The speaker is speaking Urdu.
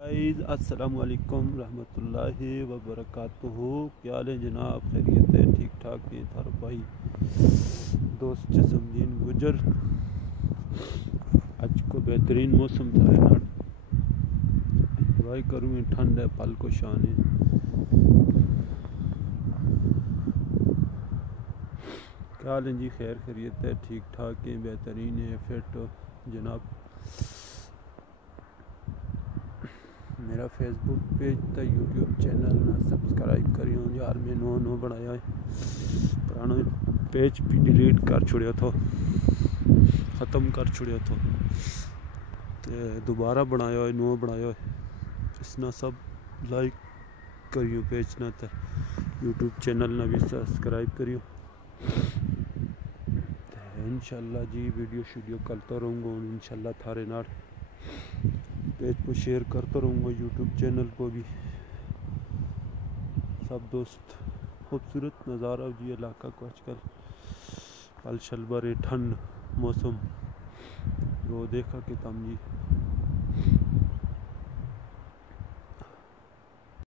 السلام علیکم رحمۃ اللہ وبرکاتہ۔ کیا حال ہے جناب؟ خیریت ہے؟ ٹھیک ٹھاک ہیں؟ تھار بھائی دوست جسم دین گجر آج کو بہترین موسم تھا انجوائے کروں گی، ٹھنڈ ہے، پل کو شان ہے۔ کیا حال ہے جی؟ خیر خیریت ہے؟ ٹھیک ٹھاک ہیں؟ بہترین ہے؟ فٹ جناب؟ میرا فیس بک پیج تا یوٹیوب چینل نہ سبسکرائب کریوں یار، میں نو بنایا ہے، پرانا پیج بھی ڈیلیٹ کر چھڑیا تھا، ختم کر چھڑیا تھا تے دوبارہ بنایا ہے، نو بنایا ہے۔ اس نہ سب لائک کریو پیج نہ تے یوٹیوب چینل نہ بھی سبسکرائب کریو۔ انشاءاللہ جی ویڈیو شیڈیو کرتا رہوں گا انشاءاللہ، تھارے نار پیج کو شیئر کرتا رہوں گا، یوٹیوب چینل کو بھی۔ سب دوست خوبصورت نظارہ جی علاقہ کو آج کل پل شل برے ٹھنڈ موسم رو دیکھا کہ تم جی